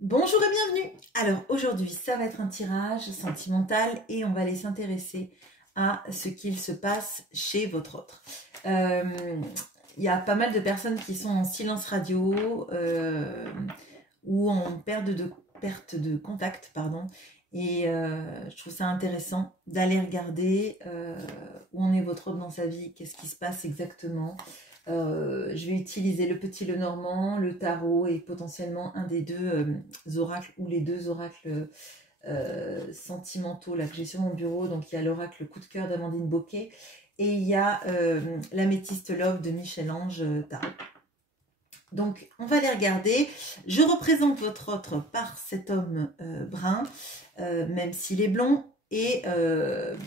Bonjour et bienvenue. Alors aujourd'hui, ça va être un tirage sentimental et on va aller s'intéresser à ce qu'il se passe chez votre autre. Il y a pas mal de personnes qui sont en silence radio ou en perte de contact, pardon. Et je trouve ça intéressant d'aller regarder où en est votre autre dans sa vie, qu'est-ce qui se passe exactement. Je vais utiliser le petit Lenormand, le tarot et potentiellement un des deux oracles ou les deux oracles sentimentaux là, que j'ai sur mon bureau. Donc il y a l'oracle coup de cœur d'Amandine Boquet et il y a l'améthyste love de Michel-Ange Tarot. Donc on va les regarder. Je représente votre autre par cet homme brun, même s'il est blond, et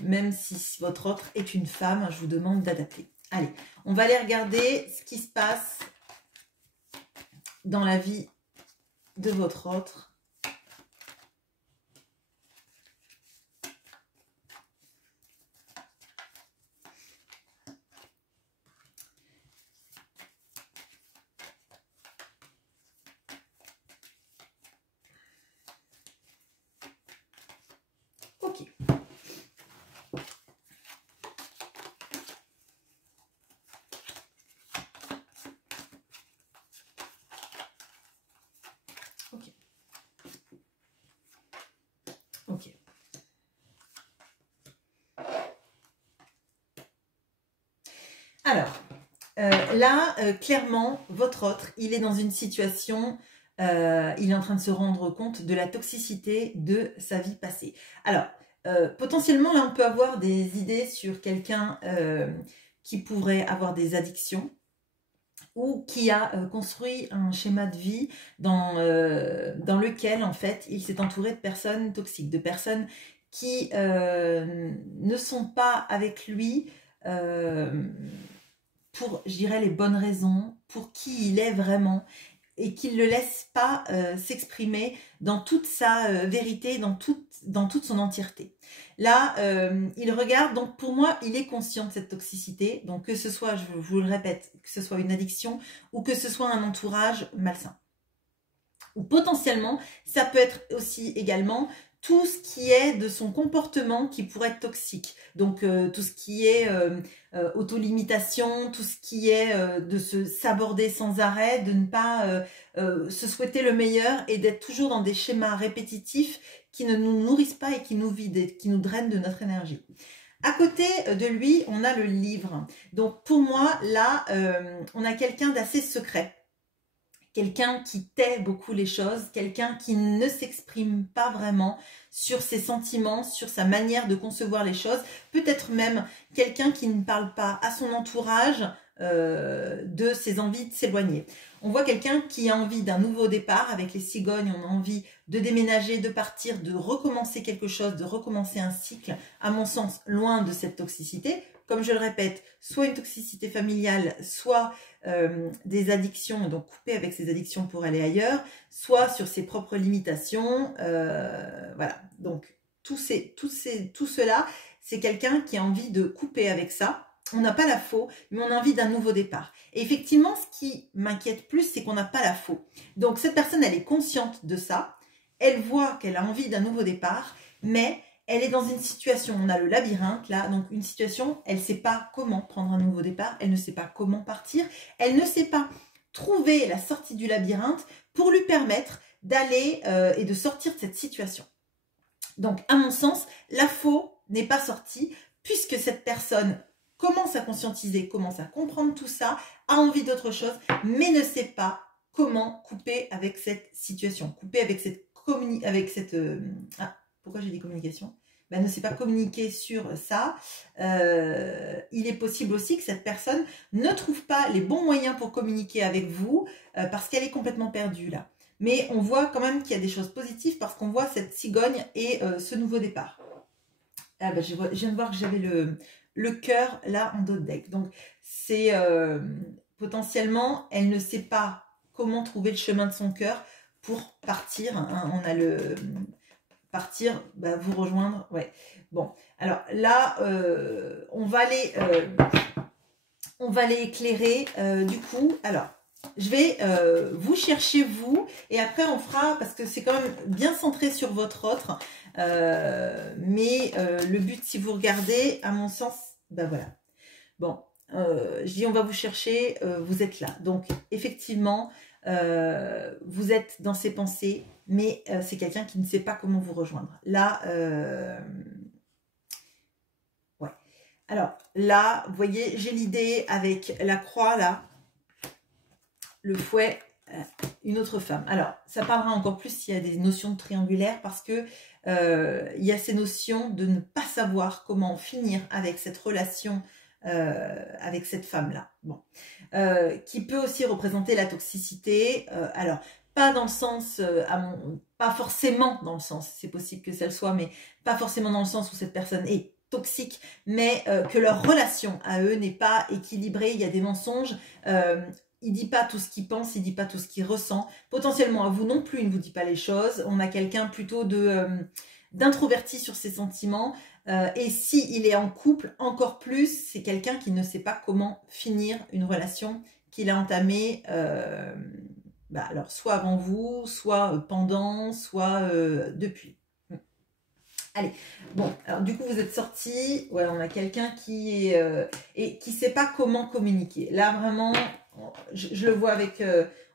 même si votre autre est une femme, je vous demande d'adapter. Allez, on va aller regarder ce qui se passe dans la vie de votre autre. Ok. Ok. Ok. Alors, là, clairement, votre autre, il est dans une situation, il est en train de se rendre compte de la toxicité de sa vie passée. Alors, potentiellement, là, on peut avoir des idées sur quelqu'un qui pourrait avoir des addictions ou qui a construit un schéma de vie dans lequel, en fait, il s'est entouré de personnes toxiques, de personnes qui ne sont pas avec lui pour, je dirais, les bonnes raisons, pour qui il est vraiment, et qu'il ne le laisse pas s'exprimer dans toute sa vérité, dans toute son entièreté. Là, il regarde, donc pour moi, il est conscient de cette toxicité, donc que ce soit, je vous le répète, que ce soit une addiction ou que ce soit un entourage malsain. Ou potentiellement, ça peut être aussi également tout ce qui est de son comportement qui pourrait être toxique. Donc tout ce qui est autolimitation, tout ce qui est de se s'aborder sans arrêt, de ne pas se souhaiter le meilleur et d'être toujours dans des schémas répétitifs qui ne nous nourrissent pas et qui nous vident et qui nous drainent de notre énergie. À côté de lui, on a le livre. Donc pour moi, là, on a quelqu'un d'assez secret. Quelqu'un qui tait beaucoup les choses, quelqu'un qui ne s'exprime pas vraiment sur ses sentiments, sur sa manière de concevoir les choses, peut-être même quelqu'un qui ne parle pas à son entourage de ses envies de s'éloigner. On voit quelqu'un qui a envie d'un nouveau départ. Avec les cigognes, on a envie de déménager, de partir, de recommencer quelque chose, de recommencer un cycle, à mon sens, loin de cette toxicité. Comme je le répète, soit une toxicité familiale, soit des addictions, donc couper avec ses addictions pour aller ailleurs, soit sur ses propres limitations. Voilà, donc tout cela, c'est quelqu'un qui a envie de couper avec ça. On n'a pas la faux, mais on a envie d'un nouveau départ. Et effectivement, ce qui m'inquiète plus, c'est qu'on n'a pas la faux. Donc cette personne, elle est consciente de ça, elle voit qu'elle a envie d'un nouveau départ, mais elle est dans une situation, on a le labyrinthe là, donc une situation, elle ne sait pas comment prendre un nouveau départ, elle ne sait pas comment partir, elle ne sait pas trouver la sortie du labyrinthe pour lui permettre d'aller et de sortir de cette situation. Donc à mon sens, la faux n'est pas sortie puisque cette personne commence à conscientiser, commence à comprendre tout ça, a envie d'autre chose, mais ne sait pas comment couper avec cette situation, couper avec cette pourquoi j'ai dit communication? Ben, ne sait pas communiquer sur ça. Il est possible aussi que cette personne ne trouve pas les bons moyens pour communiquer avec vous parce qu'elle est complètement perdue là. Mais on voit quand même qu'il y a des choses positives parce qu'on voit cette cigogne et ce nouveau départ. Ah ben, je viens de voir que j'avais le cœur là en dos de deck. Donc c'est potentiellement, elle ne sait pas comment trouver le chemin de son cœur pour partir. Hein. On a le partir, bah, vous rejoindre. Ouais. Bon, alors là, on va aller éclairer du coup. Alors, je vais vous chercher vous, et après on fera, parce que c'est quand même bien centré sur votre autre, mais le but, si vous regardez, à mon sens, ben voilà. Bon, je dis on va vous chercher, vous êtes là. Donc effectivement, vous êtes dans ses pensées, mais c'est quelqu'un qui ne sait pas comment vous rejoindre. Là, ouais. Alors là, vous voyez, j'ai l'idée avec la croix là, le fouet, une autre femme. Alors, ça parlera encore plus s'il y a des notions de triangulaire, parce que il y a ces notions de ne pas savoir comment finir avec cette relation, avec cette femme-là. Bon. Qui peut aussi représenter la toxicité. Alors, pas dans le sens, pas forcément dans le sens, c'est possible que ça le soit, mais pas forcément dans le sens où cette personne est toxique, mais que leur relation à eux n'est pas équilibrée, il y a des mensonges. Il dit pas tout ce qu'il pense, il dit pas tout ce qu'il ressent. Potentiellement, à vous non plus, il ne vous dit pas les choses. On a quelqu'un plutôt d'introverti sur ses sentiments. Et s'il est en couple, encore plus, c'est quelqu'un qui ne sait pas comment finir une relation qu'il a entamée, alors soit avant vous, soit pendant, soit depuis. Allez, bon, alors du coup vous êtes sortis, ouais, on a quelqu'un qui est et qui sait pas comment communiquer. Là vraiment, je le vois avec,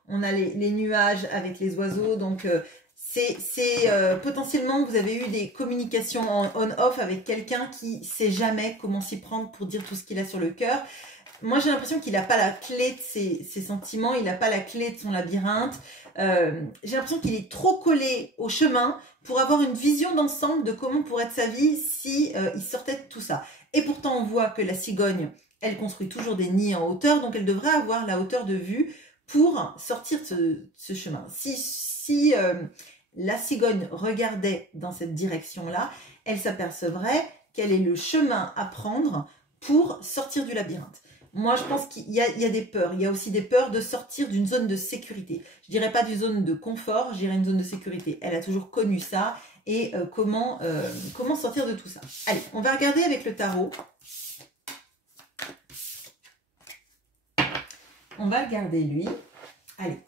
on a les nuages avec les oiseaux, donc c'est potentiellement vous avez eu des communications en on-off avec quelqu'un qui sait jamais comment s'y prendre pour dire tout ce qu'il a sur le cœur. Moi j'ai l'impression qu'il n'a pas la clé de ses sentiments, il n'a pas la clé de son labyrinthe. J'ai l'impression qu'il est trop collé au chemin pour avoir une vision d'ensemble de comment pourrait être sa vie si il sortait de tout ça. Et pourtant, on voit que la cigogne, elle construit toujours des nids en hauteur, donc elle devrait avoir la hauteur de vue pour sortir de ce chemin. Si la cigogne regardait dans cette direction-là, elle s'apercevrait quel est le chemin à prendre pour sortir du labyrinthe. Moi, je pense qu'il y a des peurs. Il y a aussi des peurs de sortir d'une zone de sécurité. Je dirais pas d'une zone de confort, je dirais une zone de sécurité. Elle a toujours connu ça. Et comment sortir de tout ça. Allez, on va regarder avec le tarot. On va regarder lui. Allez.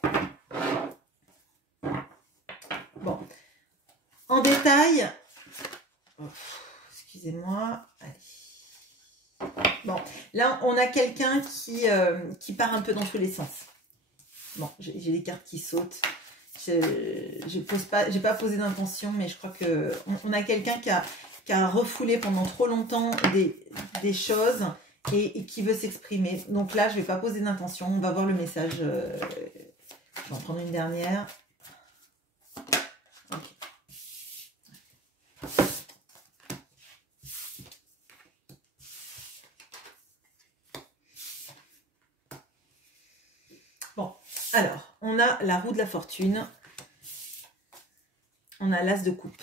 Bon. En détail. Excusez-moi. Allez. Bon, là, on a quelqu'un qui part un peu dans tous les sens. Bon, j'ai des cartes qui sautent. J'ai pas posé d'intention, mais je crois que on a quelqu'un qui a refoulé pendant trop longtemps des choses et qui veut s'exprimer. Donc là, je vais pas poser d'intention. On va voir le message. Je vais en prendre une dernière. Okay. Bon, alors, on a la roue de la fortune. On a l'as de coupe.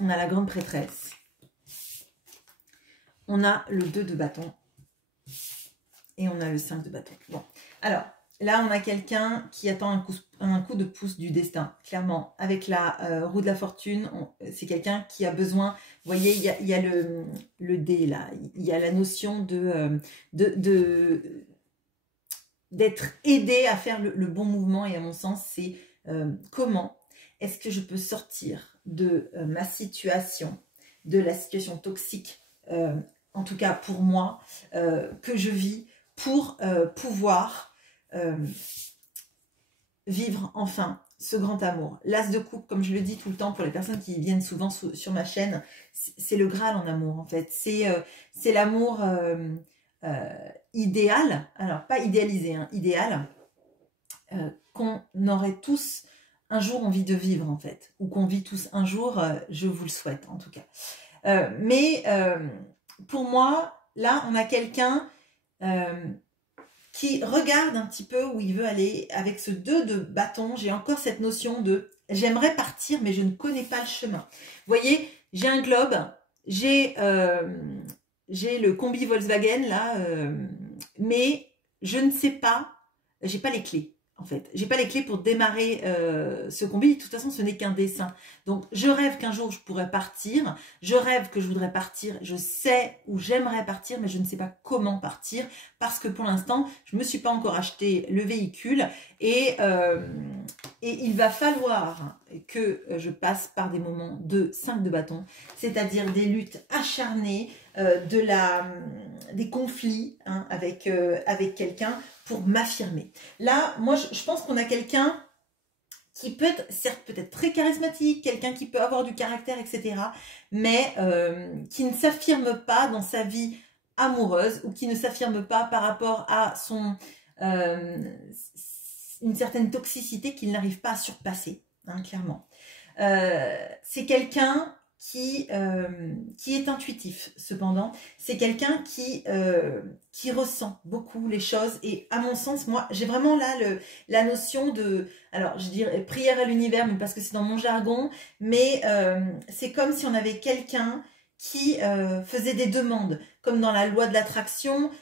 On a la grande prêtresse. On a le 2 de bâton. Et on a le 5 de bâton. Bon, alors, là, on a quelqu'un qui attend un coup de pouce du destin. Clairement, avec la roue de la fortune, c'est quelqu'un qui a besoin... Vous voyez, il y a le dé, là. Il y a la notion d'être aidé à faire le bon mouvement. Et à mon sens, c'est comment est-ce que je peux sortir de ma situation, de la situation toxique, en tout cas pour moi, que je vis, pour pouvoir vivre enfin ce grand amour. L'as de coupe, comme je le dis tout le temps pour les personnes qui viennent souvent sur ma chaîne, c'est le Graal en amour en fait. C'est l'amour idéal, alors pas idéalisé, hein, idéal, qu'on aurait tous un jour envie de vivre en fait, ou qu'on vit tous un jour, je vous le souhaite en tout cas. Mais pour moi, là on a quelqu'un qui regarde un petit peu où il veut aller avec ce 2 de bâton. J'ai encore cette notion de j'aimerais partir mais je ne connais pas le chemin. Vous voyez, j'ai un globe, j'ai le combi Volkswagen là, mais je ne sais pas, j'ai pas les clés. en fait. J'ai pas les clés pour démarrer ce combi. De toute façon, ce n'est qu'un dessin. Donc, je rêve qu'un jour, je pourrais partir. Je rêve que je voudrais partir. Je sais où j'aimerais partir, mais je ne sais pas comment partir. Parce que pour l'instant, je me suis pas encore acheté le véhicule. Et il va falloir que je passe par des moments de 5 de bâton. C'est-à-dire des luttes acharnées, des conflits hein, avec quelqu'un pour m'affirmer. Là, moi, je pense qu'on a quelqu'un qui peut être, certes, peut-être très charismatique, quelqu'un qui peut avoir du caractère, etc., mais qui ne s'affirme pas dans sa vie amoureuse ou qui ne s'affirme pas par rapport à une certaine toxicité qu'il n'arrive pas à surpasser, hein, clairement. C'est quelqu'un qui est intuitif, cependant. C'est quelqu'un qui ressent beaucoup les choses. Et à mon sens, moi, j'ai vraiment là la notion de... Alors, je dirais prière à l'univers, mais parce que c'est dans mon jargon. Mais c'est comme si on avait quelqu'un qui faisait des demandes. Comme dans la loi de l'attraction,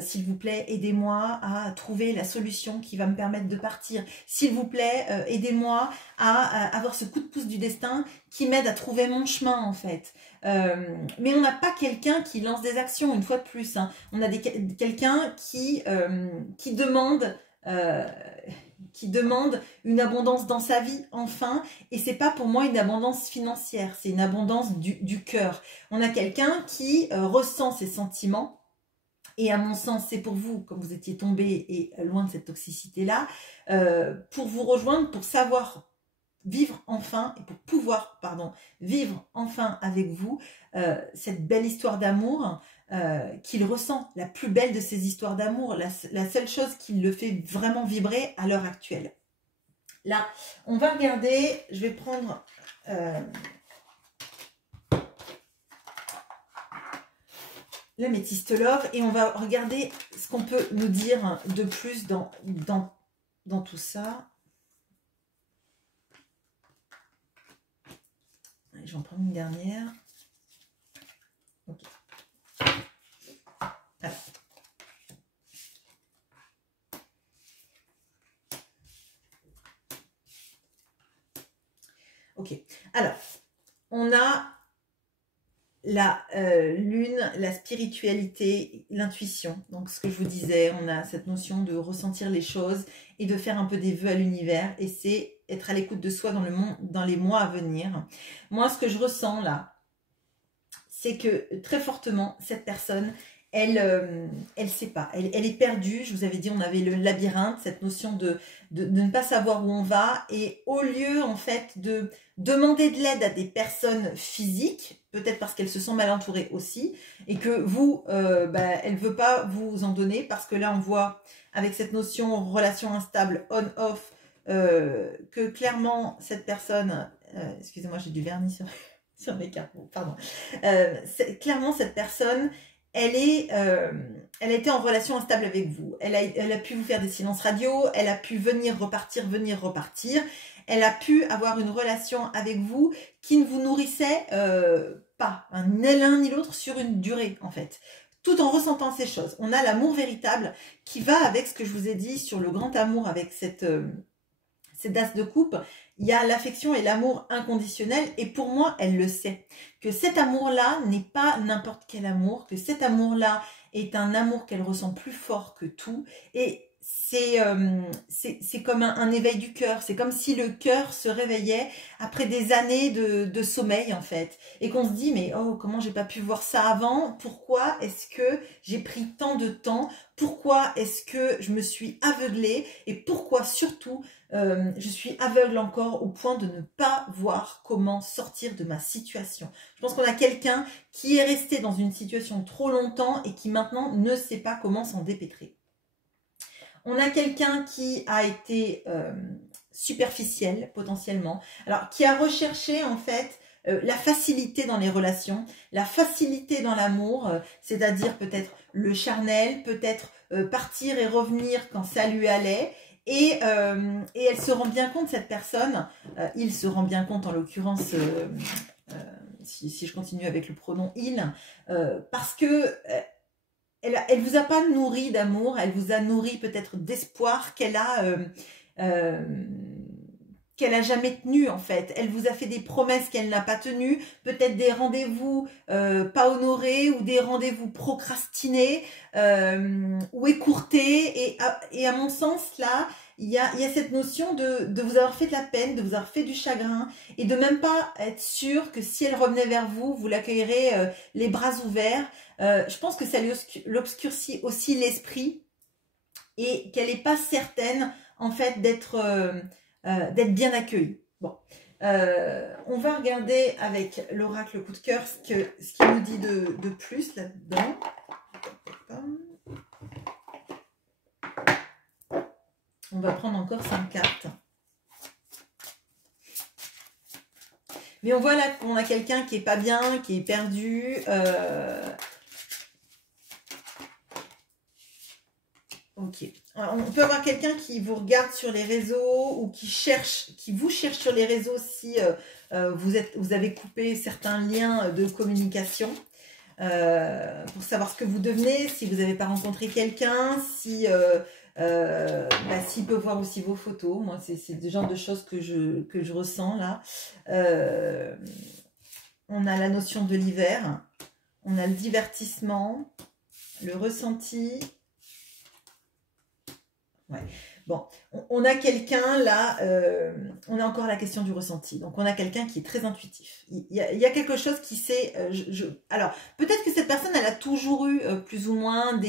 s'il vous plaît, aidez-moi à trouver la solution qui va me permettre de partir. S'il vous plaît, aidez-moi à avoir ce coup de pouce du destin qui m'aide à trouver mon chemin, en fait. Mais on n'a pas quelqu'un qui lance des actions, une fois de plus. Hein. On a quelqu'un qui demande... qui demande une abondance dans sa vie, enfin, et c'est pas pour moi une abondance financière, c'est une abondance du cœur. On a quelqu'un qui ressent ses sentiments, et à mon sens, c'est pour vous, comme vous étiez tombé et loin de cette toxicité-là, pour vous rejoindre, pour savoir vivre enfin, et pour pouvoir, vivre enfin avec vous cette belle histoire d'amour qu'il ressent, la plus belle de ces histoires d'amour, la seule chose qui le fait vraiment vibrer à l'heure actuelle. Là, on va regarder, je vais prendre l'améthyste love et on va regarder ce qu'on peut nous dire de plus dans tout ça. Je vais en prendre une dernière. Ok. Alors. Ok. Alors, on a la lune, la spiritualité, l'intuition. Donc, ce que je vous disais, on a cette notion de ressentir les choses et de faire un peu des vœux à l'univers. Et c'est être à l'écoute de soi dans les mois à venir. Moi, ce que je ressens là, c'est que très fortement, cette personne, elle sait pas, elle est perdue. Je vous avais dit, on avait le labyrinthe, cette notion de ne pas savoir où on va. Et au lieu, en fait, de demander de l'aide à des personnes physiques, peut-être parce qu'elle se sent mal entourée aussi, et que vous, elle veut pas vous en donner, parce que là, on voit, avec cette notion relation instable, on-off, que clairement, cette personne... excusez-moi, j'ai du vernis sur mes cartes, pardon. Clairement, cette personne... elle a été en relation instable avec vous. Elle a pu vous faire des silences radio, elle a pu venir, repartir. Elle a pu avoir une relation avec vous qui ne vous nourrissait pas, hein, ni l'un ni l'autre sur une durée, en fait. Tout en ressentant ces choses. On a l'amour véritable qui va avec ce que je vous ai dit sur le grand amour avec cette as de coupe. Il y a l'affection et l'amour inconditionnel et pour moi, elle le sait. Que cet amour-là n'est pas n'importe quel amour, que cet amour-là est un amour qu'elle ressent plus fort que tout et c'est comme un éveil du cœur. C'est comme si le cœur se réveillait après des années de sommeil en fait. Et qu'on se dit mais oh comment j'ai pas pu voir ça avant? Pourquoi est-ce que j'ai pris tant de temps? Pourquoi est-ce que je me suis aveuglée? Et pourquoi surtout je suis aveugle encore au point de ne pas voir comment sortir de ma situation. Je pense qu'on a quelqu'un qui est resté dans une situation trop longtemps et qui maintenant ne sait pas comment s'en dépêtrer. On a quelqu'un qui a été superficiel potentiellement, alors qui a recherché en fait la facilité dans les relations, la facilité dans l'amour, c'est-à-dire peut-être le charnel, peut-être partir et revenir quand ça lui allait. Et elle se rend bien compte, cette personne, il se rend bien compte en l'occurrence, si je continue avec le pronom il, parce que elle vous a pas nourri d'amour, elle vous a nourri peut-être d'espoir qu'elle a qu'elle a jamais tenu en fait. Elle vous a fait des promesses qu'elle n'a pas tenues, peut-être des rendez-vous pas honorés ou des rendez-vous procrastinés ou écourtés. Et à mon sens, là, il y a cette notion de vous avoir fait de la peine, de vous avoir fait du chagrin et de même pas être sûr que si elle revenait vers vous, vous l'accueillerez les bras ouverts. Je pense que ça lui obscurcit aussi l'esprit et qu'elle n'est pas certaine en fait d'être bien accueillie. Bon, on va regarder avec l'oracle coup de cœur ce qu'il nous dit de plus là-dedans. On va prendre encore 5 cartes. Mais on voit là qu'on a quelqu'un qui est pas bien, qui est perdu. Ok. On peut avoir quelqu'un qui vous regarde sur les réseaux ou qui vous cherche sur les réseaux si vous avez coupé certains liens de communication pour savoir ce que vous devenez, si vous n'avez pas rencontré quelqu'un, s'il peut voir aussi vos photos. Moi, c'est le genre de choses que je ressens là. On a la notion de l'hiver, on a le divertissement, le ressenti. Ouais. Bon, on a quelqu'un là, on a encore la question du ressenti. Donc, on a quelqu'un qui est très intuitif. Il y a quelque chose qui sait... alors, peut-être que cette personne, elle a toujours eu plus ou moins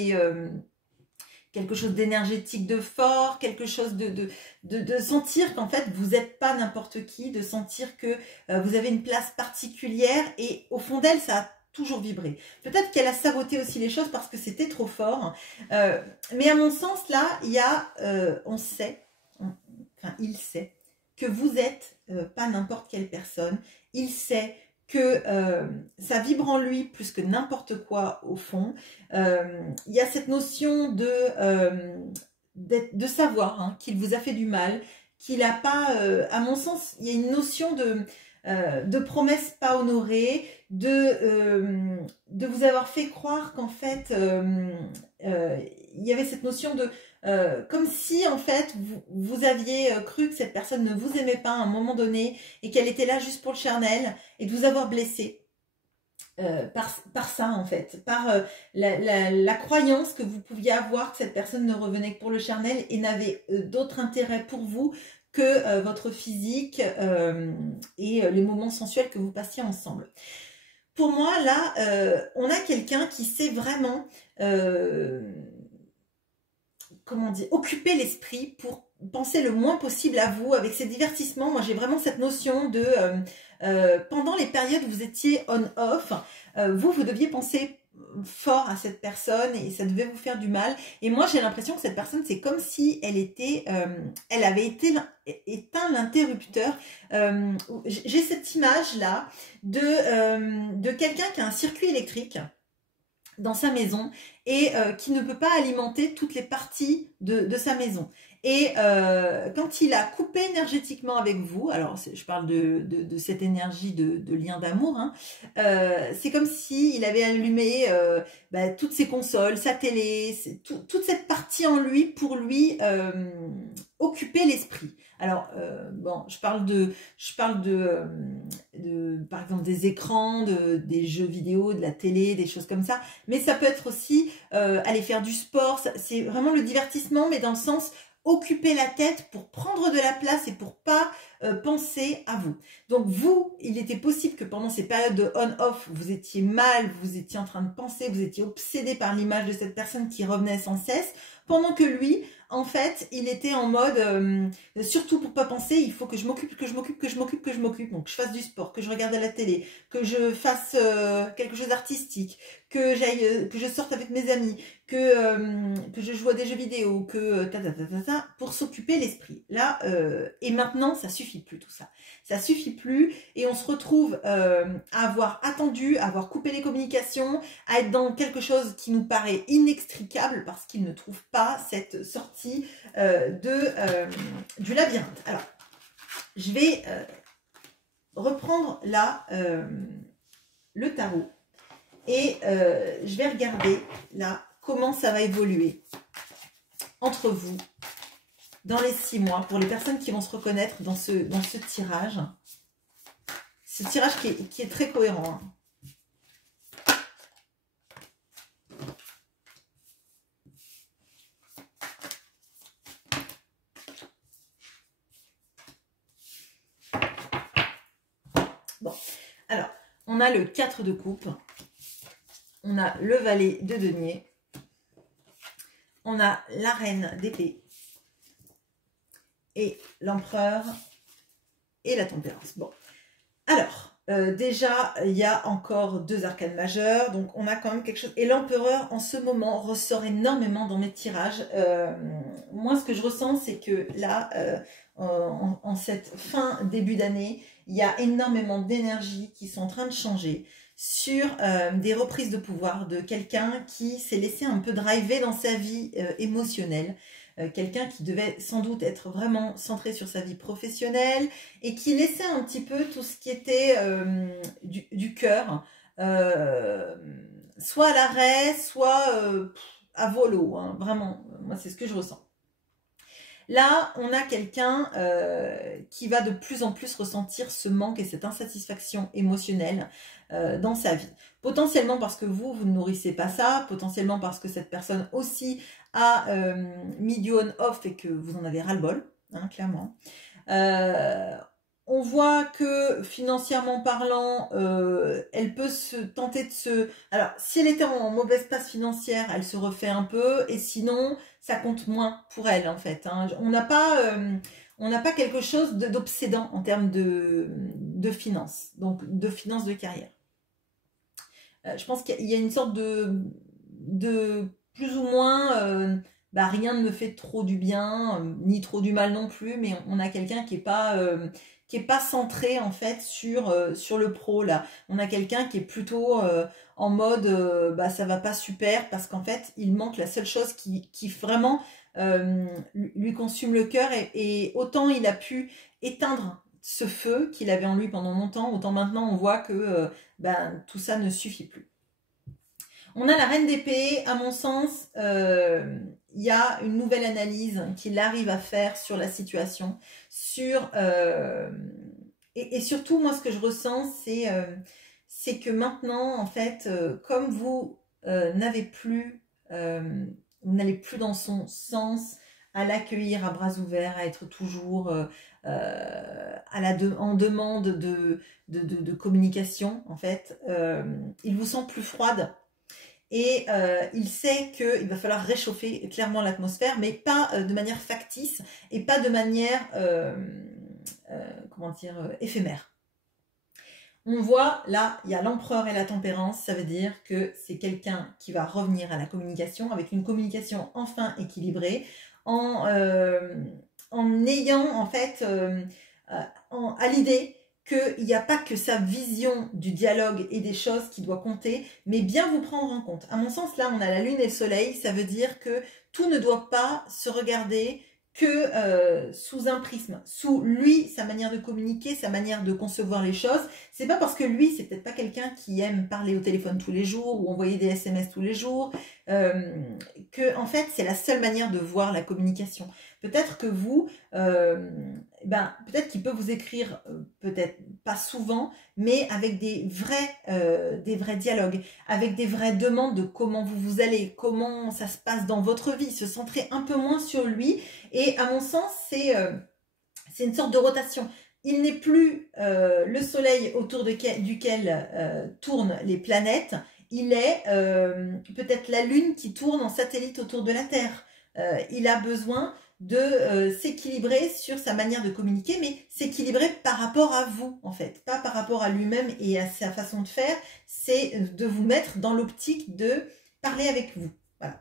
quelque chose d'énergétique, de fort, quelque chose de sentir qu'en fait, vous n'êtes pas n'importe qui, de sentir que vous avez une place particulière et au fond d'elle, ça a toujours vibré. Peut-être qu'elle a saboté aussi les choses parce que c'était trop fort. Mais à mon sens, là, il y a, il sait que vous êtes pas n'importe quelle personne. Il sait que ça vibre en lui plus que n'importe quoi au fond. Il y a cette notion de savoir qu'il vous a fait du mal, qu'il n'a pas, à mon sens, il y a une notion de promesses pas honorées, de vous avoir fait croire qu'en fait, il y avait cette notion de... comme si en fait vous aviez cru que cette personne ne vous aimait pas à un moment donné et qu'elle était là juste pour le charnel et de vous avoir blessé par ça en fait, par la croyance que vous pouviez avoir que cette personne ne revenait que pour le charnel et n'avait d'autre intérêt pour vous que votre physique et les moments sensuels que vous passiez ensemble. Pour moi là, on a quelqu'un qui sait vraiment comment dire, occuper l'esprit pour penser le moins possible à vous avec ces divertissements. Moi, j'ai vraiment cette notion de pendant les périodes où vous étiez on-off, vous deviez penser fort à cette personne et ça devait vous faire du mal. Et moi, j'ai l'impression que cette personne, c'est comme si elle avait éteint l'interrupteur. J'ai cette image-là de quelqu'un qui a un circuit électrique dans sa maison et qui ne peut pas alimenter toutes les parties de sa maison. Et quand il a coupé énergétiquement avec vous, alors je parle de cette énergie de lien d'amour, hein, c'est comme si il avait allumé toutes ses consoles, sa télé, toute cette partie en lui pour lui occuper l'esprit. Alors bon, je parle par exemple des écrans, des jeux vidéo, de la télé, des choses comme ça, mais ça peut être aussi aller faire du sport. C'est vraiment le divertissement, mais dans le sens occuper la tête pour prendre de la place et pour pas penser à vous. Donc vous, il était possible que pendant ces périodes de on-off, vous étiez mal, vous étiez en train de penser, vous étiez obsédé par l'image de cette personne qui revenait sans cesse, pendant que lui, en fait, il était en mode, surtout pour pas penser, il faut que je m'occupe, que je m'occupe, que je m'occupe, que je m'occupe. Donc, je fasse du sport, que je regarde à la télé, que je fasse quelque chose d'artistique, que je sorte avec mes amis, que je joue à des jeux vidéo, que pour s'occuper l'esprit. Là, et maintenant, ça suffit plus tout ça. Ça suffit plus et on se retrouve à avoir attendu, à avoir coupé les communications, à être dans quelque chose qui nous paraît inextricable parce qu'il ne trouve pas cette sortie du labyrinthe. Alors, je vais reprendre là le tarot et je vais regarder là comment ça va évoluer entre vous dans les 6 mois, pour les personnes qui vont se reconnaître dans ce tirage. Ce tirage qui est très cohérent. Hein. Bon, alors, on a le 4 de coupe, on a le valet de denier, on a la reine d'épée et l'empereur et la tempérance. Bon, alors, déjà, il y a encore 2 arcanes majeures, donc on a quand même quelque chose. Et l'empereur, en ce moment, ressort énormément dans mes tirages. Moi, ce que je ressens, c'est que là, en cette fin, début d'année, il y a énormément d'énergie qui sont en train de changer sur des reprises de pouvoir de quelqu'un qui s'est laissé un peu driver dans sa vie émotionnelle. Quelqu'un qui devait sans doute être vraiment centré sur sa vie professionnelle et qui laissait un petit peu tout ce qui était du cœur, soit à l'arrêt, soit à volo, hein, vraiment, moi c'est ce que je ressens. Là, on a quelqu'un qui va de plus en plus ressentir ce manque et cette insatisfaction émotionnelle dans sa vie. Potentiellement parce que vous ne nourrissez pas ça, potentiellement parce que cette personne aussi a mis du on-off et que vous en avez ras-le-bol, hein, clairement. On voit que financièrement parlant, elle peut se tenter de se... Alors, si elle était en mauvaise passe financière, elle se refait un peu, et sinon, ça compte moins pour elle, en fait. Hein. On n'a pas quelque chose d'obsédant en termes de finances, donc de finances de carrière. Je pense qu'il y a une sorte de plus ou moins... rien ne me fait trop du bien, ni trop du mal non plus, mais on a quelqu'un qui est pas centré en fait sur le pro là. On a quelqu'un qui est plutôt en mode ça va pas super parce qu'en fait il manque la seule chose qui vraiment lui consume le cœur et autant il a pu éteindre ce feu qu'il avait en lui pendant longtemps, autant maintenant on voit que tout ça ne suffit plus. On a la reine d'épée, à mon sens, il y a une nouvelle analyse qu'il arrive à faire sur la situation, et surtout, moi, ce que je ressens, c'est que maintenant, en fait, comme vous n'allez plus dans son sens, à l'accueillir à bras ouverts, à être toujours en demande de communication, en fait, il vous sent plus froide. Et il sait qu'il va falloir réchauffer clairement l'atmosphère, mais pas de manière factice et pas de manière, éphémère. On voit, là, il y a l'empereur et la tempérance, ça veut dire que c'est quelqu'un qui va revenir à la communication, avec une communication enfin équilibrée, en ayant, en fait, à l'idée qu'il n'y a pas que sa vision du dialogue et des choses qui doit compter, mais bien vous prendre en compte. À mon sens, là, on a la lune et le soleil, ça veut dire que tout ne doit pas se regarder que sous un prisme, sous lui, sa manière de communiquer, sa manière de concevoir les choses. C'est pas parce que lui, c'est peut-être pas quelqu'un qui aime parler au téléphone tous les jours ou envoyer des SMS tous les jours, que en fait, c'est la seule manière de voir la communication. Peut-être que vous, peut-être qu'il peut vous écrire, peut-être pas souvent, mais avec des vrais dialogues, avec des vraies demandes de comment vous allez, comment ça se passe dans votre vie, se centrer un peu moins sur lui. Et à mon sens, c'est une sorte de rotation. Il n'est plus le soleil autour duquel tournent les planètes, il est peut-être la lune qui tourne en satellite autour de la Terre. Il a besoin de s'équilibrer sur sa manière de communiquer, mais s'équilibrer par rapport à vous, en fait, pas par rapport à lui-même et à sa façon de faire, c'est de vous mettre dans l'optique de parler avec vous. Voilà.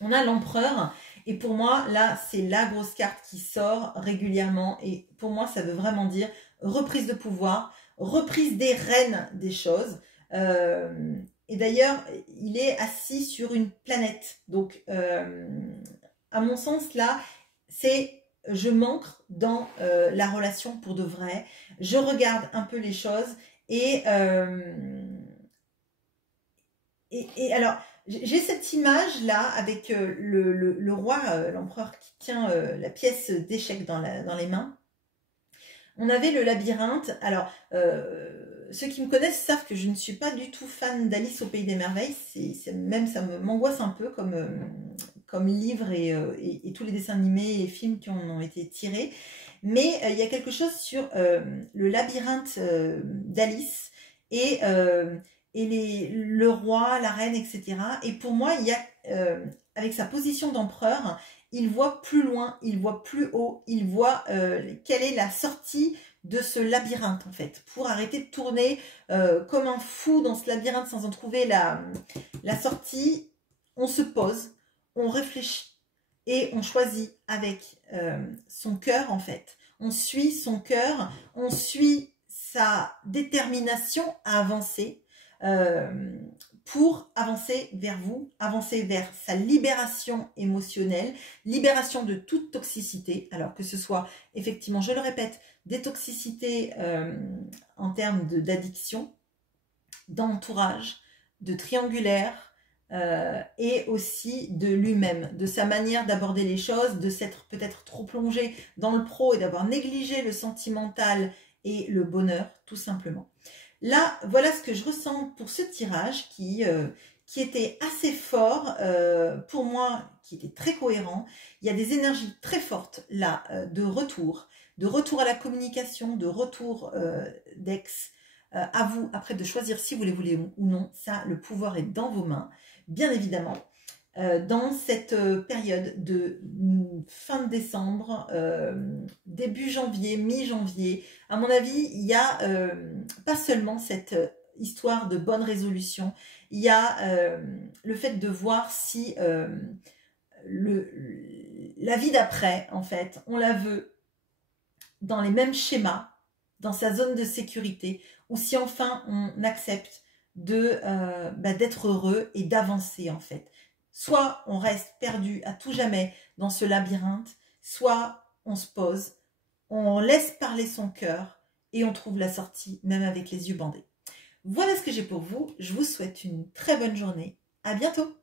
On a l'empereur, et pour moi, là, c'est la grosse carte qui sort régulièrement, et pour moi, ça veut vraiment dire reprise de pouvoir, reprise des rênes des choses, et d'ailleurs, il est assis sur une planète, donc à mon sens, là, c'est je m'ancre dans la relation pour de vrai. Je regarde un peu les choses et alors, j'ai cette image-là avec le roi, l'empereur qui tient la pièce d'échec dans les mains. On avait le labyrinthe. Alors, ceux qui me connaissent savent que je ne suis pas du tout fan d'Alice au Pays des Merveilles. Même ça m'angoisse un peu comme livre et tous les dessins animés et films qui en ont été tirés. Mais il y a quelque chose sur le labyrinthe d'Alice et le roi, la reine, etc. Et pour moi, il y a, avec sa position d'empereur, il voit plus loin, il voit plus haut, il voit quelle est la sortie de ce labyrinthe en fait, pour arrêter de tourner comme un fou dans ce labyrinthe sans en trouver la sortie. On se pose, on réfléchit et on choisit avec son cœur en fait. On suit son cœur, on suit sa détermination à avancer pour avancer vers vous, avancer vers sa libération émotionnelle, libération de toute toxicité, alors que ce soit effectivement, je le répète, des toxicités en termes d'addiction, d'entourage, de triangulaire, et aussi de lui-même, de sa manière d'aborder les choses, de s'être peut-être trop plongé dans le pro et d'avoir négligé le sentimental et le bonheur, tout simplement. Là, voilà ce que je ressens pour ce tirage qui était assez fort pour moi, qui était très cohérent. Il y a des énergies très fortes là de retour à la communication, de retour d'ex. À vous, après, de choisir si vous les voulez ou non. Ça, le pouvoir est dans vos mains, bien évidemment. Dans cette période de fin de décembre, début janvier, mi-janvier, à mon avis, il y a pas seulement cette histoire de bonne résolution, il y a le fait de voir si la vie d'après, en fait, on la veut dans les mêmes schémas, dans sa zone de sécurité, ou si enfin on accepte d'être heureux et d'avancer en fait. Soit on reste perdu à tout jamais dans ce labyrinthe, soit on se pose, on laisse parler son cœur et on trouve la sortie même avec les yeux bandés. Voilà ce que j'ai pour vous. Je vous souhaite une très bonne journée. À bientôt.